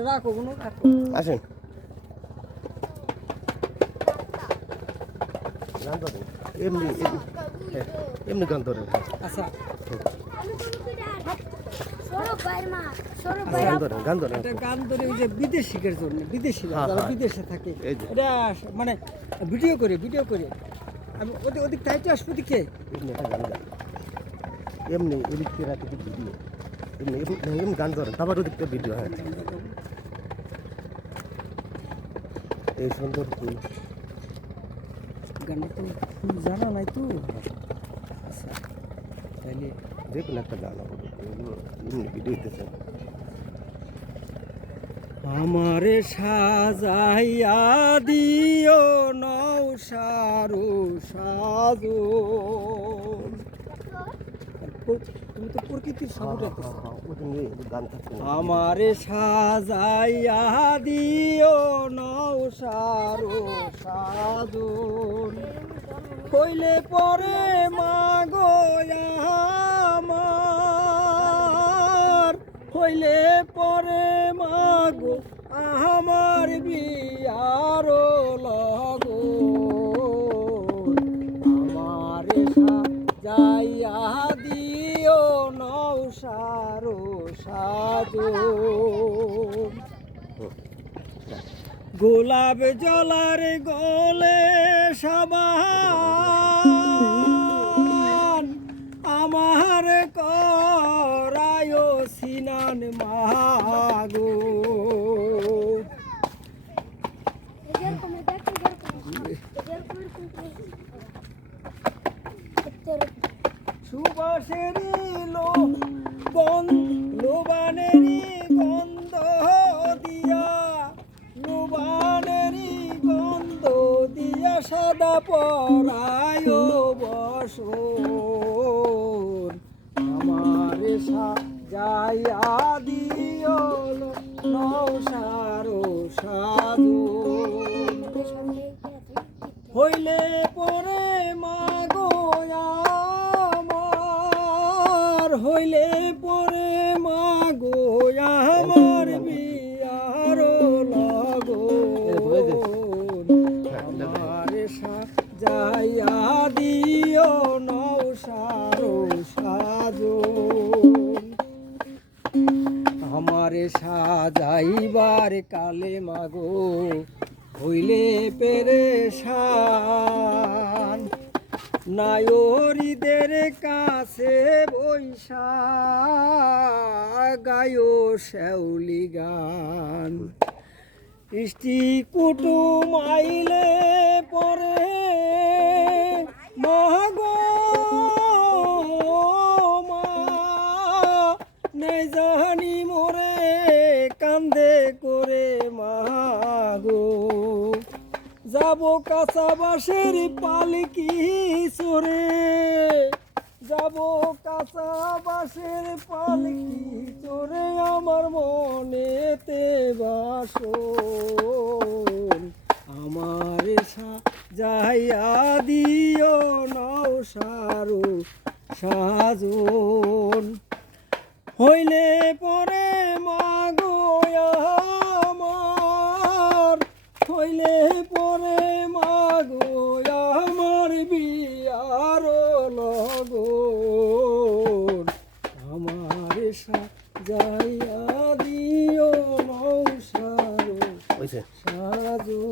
রাখো কোনো রাখো আসেন গান ধরেন এমনি এমনি গান ধরেন আচ্ছা গান ধরেন এটা গান ধরে ওই যে বিদেশিদের জন্য বিদেশিরা হ্যাঁ, যারা হ্যাঁ। বিদেশে থাকে এই যে। এটা মানে ভিডিও করে আমি ওদিক তাইতে আসবো দিকে এমনি একটা গান গান এমনি এদিক থেকে রাখি ভিডিও এমনি এমনি গান ধরেন তারপর ওদিক থেকে ভিডিও হ্যাঁ এই সুন্দর ফুল গানটা তো জানা নাই তো আচ্ছা তাইলে দেখুন একটা গান হবে এমনি ভিডিও দিতেছেন আমারে সাজাইয়া দিও নৌসারু সাজো তুমি তো প্রকৃতির সাবুটা গান থাকছে আমারে সাজাইয়া দিও নৌসারু সাজো হইলে পরে মাগো আমার হইলে পরে মাগো আমার বিয়ার লগো আমার সাজাইয়া দিও নৌসারো সাজো গোলাপ জলার গলে সাবান আমার করায় সিনান মাগো সুবাসেরি লোবানেরি গন্ধ দিয়া লোবানেরি গন্ধ দিয়া সাদা পরায় বসন আমার সাজাইয়া দিও নৌসারো সাজু হইলে পরে মাগো আমার হইলে পরে মাগো আমার বিয়ার লগন আমার সাজাইয়া দিও নৌসারো সাজো আমারে সাজাইবার কালে মাগো হইলে পেরেশান নায়রীদের কাছে বৈশা গায়ো শ্যাউলি গান ইষ্টি কুটুম আইলে পরে মাগো মা নেই জানি মোরে কান্দে করে মাগো যাব কাঁচা বাঁশের পালকি চড়ে যাব কাঁচা বাঁশের পালকি চড়ে আমার মনেতে বাসন আমার সাজাইয়া দিও নৌসারো সাজন হইলে পরে মাগো আমার হইলে পরে মাগো আমার বিয়ার লগন আমার সাজাইয়া দিও নৌসারো সাজো